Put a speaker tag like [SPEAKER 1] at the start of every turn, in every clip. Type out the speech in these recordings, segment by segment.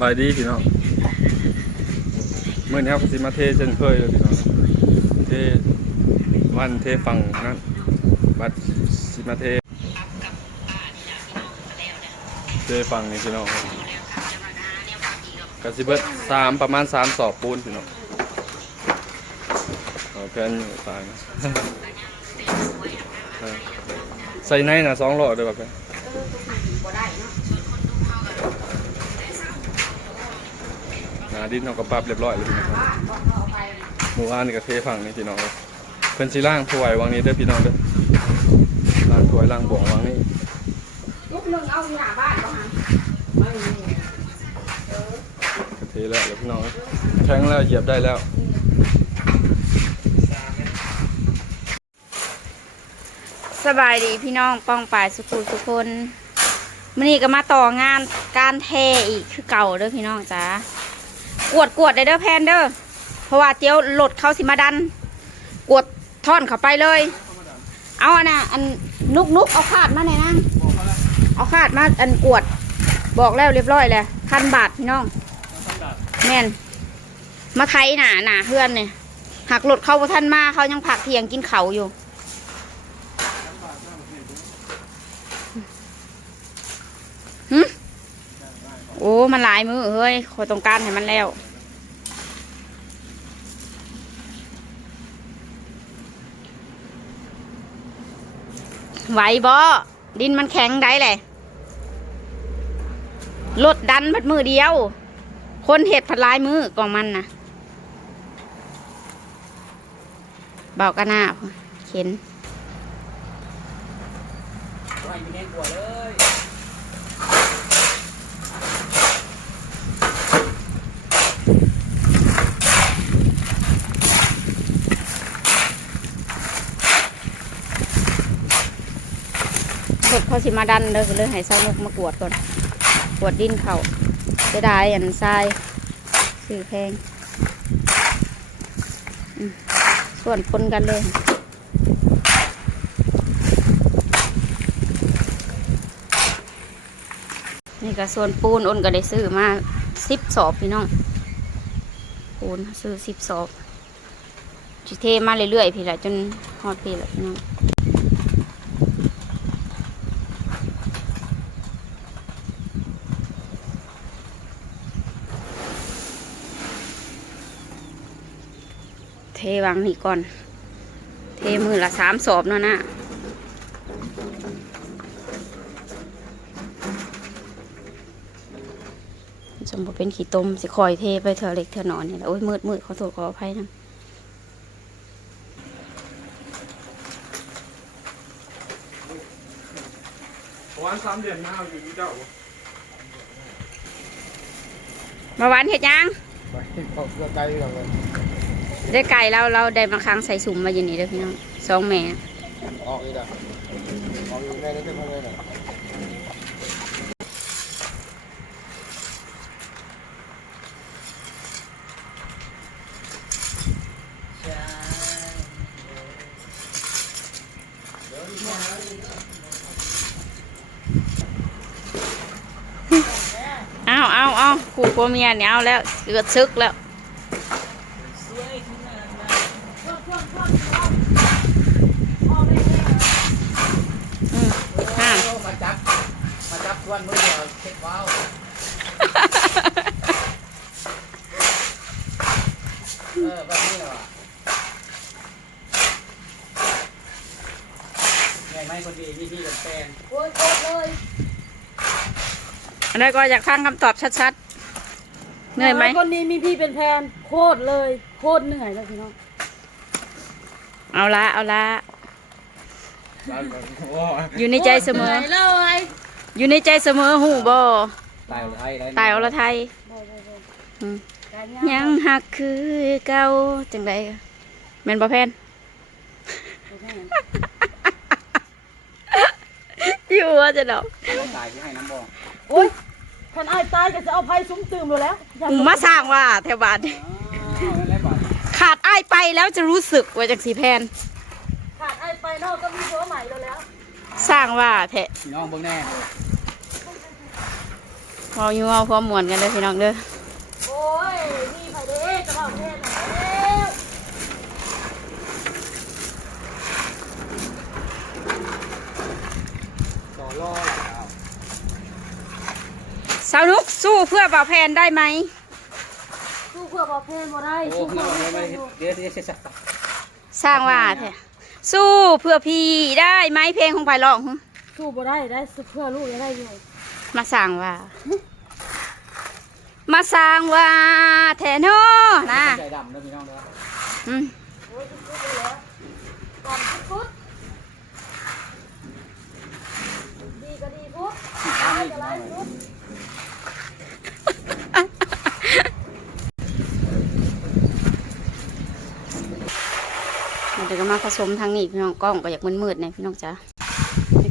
[SPEAKER 1] บายดีพี่น้องเมื่อนี้ครับสิมาเทเช่นเคยเลยพี่น้องเทวันเทฟังนั้นบัดสิมาเทเทฟังนี่พี่น้องกระสิเบิดสามประมาณสามสอบปูนพี่น้องเอาแค่นี้ตายใส่ในนะสองหลอดเลยแบบนี้ นาดินเอากระปับเรียบร้อยเลยพี่น้องหมู่บ้านนี่ก็เทพังนี่พี่น้องเพิ่นสิล่างถวายวางนี้เด้พี่น้องเด้อล่างถวายล่างบ่วงวางนี่
[SPEAKER 2] ลูกหนึ่งเอาหน้าบ้านก็หัน
[SPEAKER 1] เทแล้วแล้วพี่น้องแข็งแล้วเหยียบได้แล้ว
[SPEAKER 2] สบายดีพี่น้องป้องปายสุขุทุกคนมื่อนี้ก็มาต่องานการเทอีกคือเก่าเด้อพี่น้องจ้า กวดกวดได้เด้อแพนเด้อเพราะว่าเจียวหลดเขาสิมาดัน กวดท่อนเขาไปเลย เอาอันน่ะอันนุกนุกเอาขาดมาหน่อยนะเอาขาดมาอันกวด บอกแล้วเรียบร้อยเลยพันบาทพี่น้องแม่นมาไทยหนาหนาเพื่อนเนี่ยหักหลดเขาท่านมาเขายังผักเทียงกินเขาอยู่ อ้มันหลายมือเฮ้ยคอยต้องการให้มันแล้ว ไหวบ่ดินมันแข็งได้แหละรถดันพัดมือเดียว คนเห็ดพัดลายมือกองมันนะเบากันหน้าเข็นรถเลย เขาสิมาดันเลยเลยให้เศร้านกมากวดก่อนกวดดินเขาจะได้อันทรายสื่อแพงส่วนปนกันเลยนี่ก็ส่วนปูนอ้นก็ได้ซื้อมาสิบสอบพี่น้อง ปูนซื้อสิบสอบจิเทมาเรื่อยๆพี่ละจนฮอดพี่ละพี่น้อง เทวางนี่ก่อน เทมือละสามสอบเนาะนะสมบูเป็นขี้ต้มสิคอยเทไปเถอะเล็กเถอะหนอนนี่แหละโอ้ยมืดมืดขอโทษขออภัยนะ
[SPEAKER 1] วันสามเดือนห้าอยู่เจ้า
[SPEAKER 2] มาหวานเห็ดยัง
[SPEAKER 3] ไปเขาเกลือไก่เราเลย
[SPEAKER 2] ได้ไก่เราเราได้บางครั้งใส่สุ่มมาอย่างนี้เด้อพี่น้องสองแม่
[SPEAKER 3] ออกอีกแล้วออกอีแม่ได้เป็นคนเลย
[SPEAKER 2] เอาเอาเอาขู่ผัวเมียเนี่ยเอาแล้วเกิดซึกแล้วอืมอ่า
[SPEAKER 3] มาจับ มาจับท วนมือเดียวเช็ดว้าวเออแบบนี้เหรอไงไม่คนดีพี่พี่เป็นแฟน
[SPEAKER 2] อันนี้ก็อยากฟังคำตอบชัดๆ เหนื่อยไหม
[SPEAKER 4] คนนี้มีพี่เป็นแพนโคตรเลย โคตรเหนื่อยเลยพี่น้อง
[SPEAKER 2] เอาละเอาละ
[SPEAKER 1] ร้านก่อนโอ้
[SPEAKER 2] อยู่ในใจเสมอ
[SPEAKER 4] เหนื่อยเลย
[SPEAKER 2] อยู่ในใจเสมอหูบอ
[SPEAKER 3] ตายไทยได้
[SPEAKER 2] ตายอรไทย
[SPEAKER 4] ได้ได้ได้
[SPEAKER 2] อืม
[SPEAKER 4] การงาน
[SPEAKER 2] ยังหักคือเก่าจังไดแม่นบ่แพนอยู่ว่าจะดอก
[SPEAKER 3] ตายที่ให้น้ำบ่
[SPEAKER 4] โอ้ยคันไอ้ายตายก็จะเอาไพ่ซุ้มตื่มอยู่แล้วอยาก
[SPEAKER 2] อืมมาสร้างว่าแถวบ้าน
[SPEAKER 3] อ๋อนั่นแหละบ่
[SPEAKER 2] ขาดอ้ายไปแล้วจะรู้สึกว่าจังสีแพน
[SPEAKER 4] ขาดไอ้ายไปนอกก็มีผัวใหม่แล้วแล้ว
[SPEAKER 2] สร้างว่าแท้
[SPEAKER 3] พี่น้องเบิ่งแน่
[SPEAKER 2] พออยู่เอาพอมวนกันเลยพี่น้องเด้อ
[SPEAKER 4] โอ้ยมีไผเด้จะบอกเพศน่ะเร็ว
[SPEAKER 3] ต่อล่อหลังเอา
[SPEAKER 2] สาวนุกสู้เพื่อบ่าวแพนได้ไหม
[SPEAKER 4] สู้เพื่อบอกเพศบ่ได้สู้เพื่อบอกเพศบ่ได้
[SPEAKER 3] เดี๋ยวเดี๋ยวเสร็จ
[SPEAKER 2] สร้างว่าแท้สู้เพื่อพี่ได้ไหมเพลงของไผ่ร้องหึ
[SPEAKER 4] สู้บ่ได้ได้สู้เพื่อลูกจะได้อยู่
[SPEAKER 2] มาสร้างว่า มาสร้างว่าแทนอนะ
[SPEAKER 3] ใจดำนะพี่น้องนะ
[SPEAKER 2] อืม
[SPEAKER 4] โอ้ยสุดๆเลยแล้วก่อนสุดๆดีก็ดีพุทธร้ายก็ร้ายพุทธ
[SPEAKER 2] เดี๋ยวก็มาผสมทางนี้พี่น้องกล้องก็อยากมืดๆเนี่ยพี่น้องจ้านี่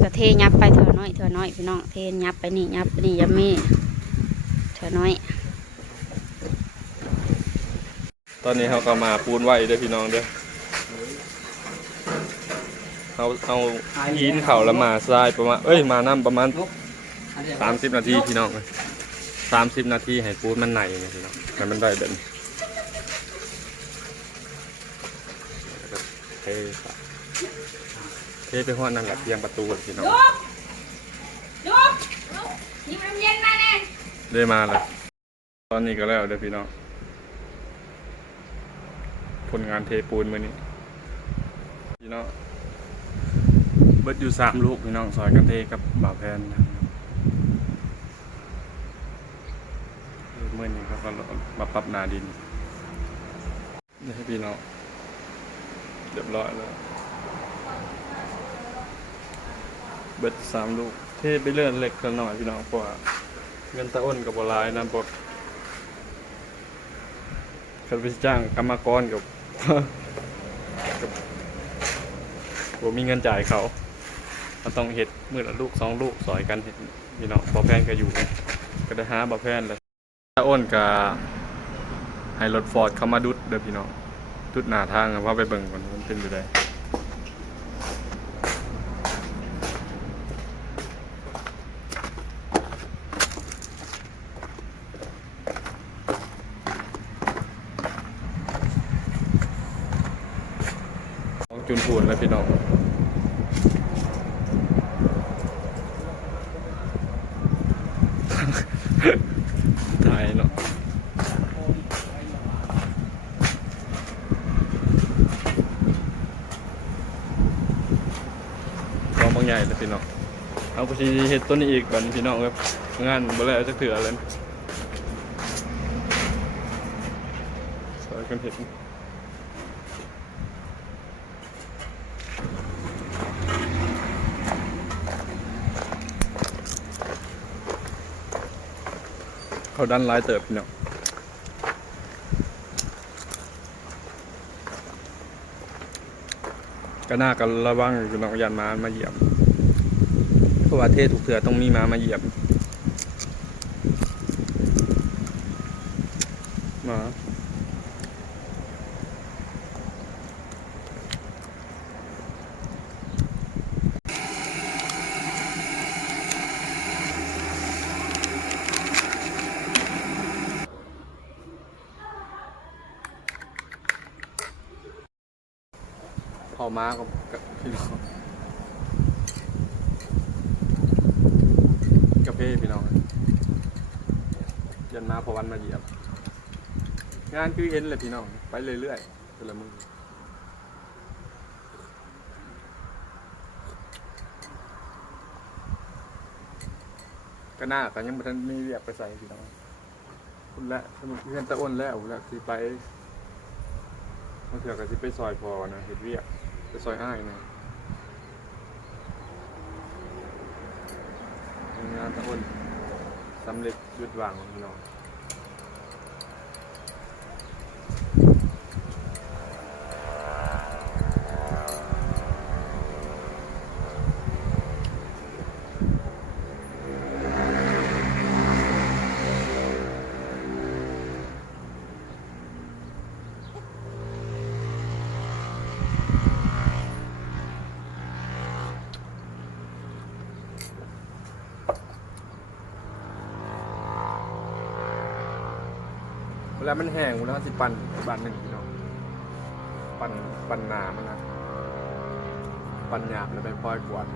[SPEAKER 2] ก็เทยับไปเถอะน้อยเถอะน้อยพี่น้องเทยับไปนี่ยับไปนี่ยับมีเถอะน้อย
[SPEAKER 1] ตอนนี้เขาก็มาปูนไว้เด้อพี่น้องเด้อเอาเอาหินเข่าแล้วมาทรายประมาณเอ้ยมาน้ำประมาณสามสิบนาทีพี่น้องสามสิบนาทีให้ปูนมันไหนนะพี่น้องให้มันได้เดินเท เทไปหัวนั่นแหละเพียงประตูพี่น้อง
[SPEAKER 2] ยุบนี่มันเย็นมาแน่
[SPEAKER 1] ได้มาแล้วตอนนี้ก็แล้วเด้อพี่น้องผลงานเทปูนมือนี้พี่น้องเบิดอยู่สามลูกพี่น้องซอยกันเทกับบ่าวแพนนะครับเมื่อนี้เขาก็มาปรับหนาดินนี่ให้พี่น้องเรียบร้อยแล้วเบิดสามลูก เทไปเลื่อนเล็กกันหน่อยพี่น้องเพราะว่าเงินตะอ้นกับบลายนะบทเขาไปจ้างกรรมกรกับกับผมมีเงินจ่ายเขามันต้องเห็ดมือละลูกสองลูกสอยกันเห็ดพี่น้องบอแพนก็อยู่ก็ได้หาบอแพนเลยตะอ้นกับให้รถฟอร์ดเข้ามาดุดเด้อพี่น้องดุดหน้าทางอะว่าไปเบิ่งก่อนมันเป็นอยู่ได้ จุนพูนแล้วพี่น้องถ่ายเนาะกองบางใหญ่เลยพี่น้องเอาไปชีเห็ดต้นนี้อีกบัดนพี่น้องครับงานบ่แล้วจะเถื่อเลยสอยกัน เขาดันลายเติบเนาะก็น่ากันระวังอยู่น้องยันมามาเหยียบเพราะว่าเทศถูกเถื่อต้องมีม้ามาเหยียบมา เผาม้ากับพี่น้องกาแฟพี่น้องยันมาพอวันมาเหยียบ งานคือเห็นเลยพี่น้อง ไปเรื่อยๆแต่ละมือก็น่าแต่ยังไม่ทันมีเรียกไปใส่พี่น้องคุณละสมุนเพื่อนตะอ้นแล้วแล้วสิไปเมื่อเถื่อก็สิไปซอยพอนะเห็ดเวียก ซอยอ้ายนะงานตะอ้นสำเร็จหยุดวางพี่น้อง เวลามันแห้งเวลาสิปั่นบานหนึ่งพี่น้องปั่นปั่นหนามันนะปั่นหยาบแล้วไปพลอยกวาด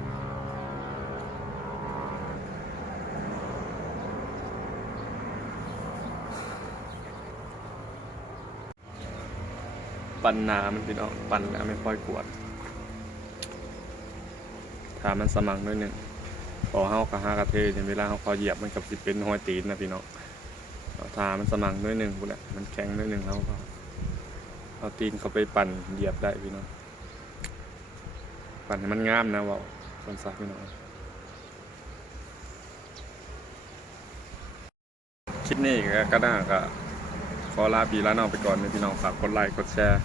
[SPEAKER 1] ปั่นหนามันพี่น้องปั่นแล้วไม่พลอยกวดถามมันสมังด้วยหนึ่งพอเฮากะฮากระเทยเนี่ยเวลาเฮาพอเหยียบมันกับสิเป็นหอยตีนนะพี่น้อง ทามันสมังด้วยหนึ่งพุ่นแหละมันแข็งด้วยหนึ่งแล้วก็เอาตีนเขาไปปั่นเหยียบได้พี่น้องปั่นให้มันงามนะว่าคนซักพี่น้องคลิปนี้ก็กน่าก็ขอลาพี่ลาน้องไปก่อนนะพี่น้องฝากกดไลค์กดแชร์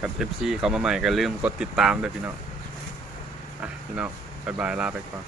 [SPEAKER 1] กับ FC เขามาใหม่ก็ลืมกดติดตามด้วยพี่น้องอะพี่น้องบายบายลาไปก่อน